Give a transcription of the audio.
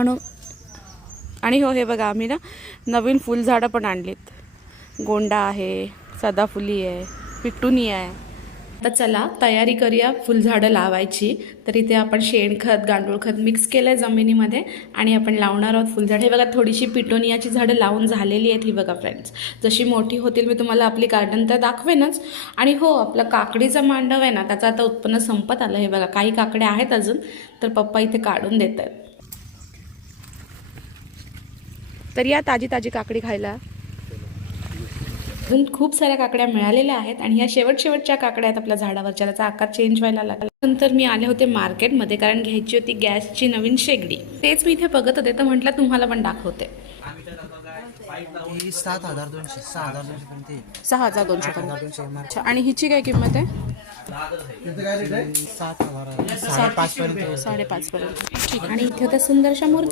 म्हणून आणि हो हे बघा आम्ही ना नवीन फुलझाडं पण आणलीत. गोंडा आहे, सदाफुली आहे, पिटुनिया आहे. आता चला तयारी करूया फुलझाडं लावायची. तर इथे आपण शेणखत गांडूळ खत मिक्स केलं आहे जमिनीमध्ये आणि आपण लावणार आहोत फुलझाड. हे बघा थोडीशी पिटोनियाची झाडं लावून झालेली आहेत ही बघा फ्रेंड्स. जशी मोठी होतील मी तुम्हाला आपली गार्डन तर दाखवेनच. आणि हो आपला काकडीचा मांडव आहे ना त्याचं आता उत्पन्न संपत आलं. हे बघा काही काकड्या आहेत अजून, तर पप्पा इथे काढून देत आहेत. तर या ताजी ताजी काकडी खायला. अजून खूप साऱ्या काकड्या मिळालेल्या आहेत आणि ह्या शेवटच्या काकड्या आहेत आपल्या झाडावरच्या. त्याचा आकार चेंज व्हायला लागला. नंतर मी आले होते मार्केटमध्ये कारण घ्यायची होती गॅसची नवीन शेगडी. तेच मी इथे बघत होते तर म्हटलं तुम्हाला पण दाखवते. 6,200 पर्यंत. आणि हिची काय किंमत आहे? 7,500 पर्यंत. ठीक. आणि इथे होत्या सुंदरशा मूर्ती.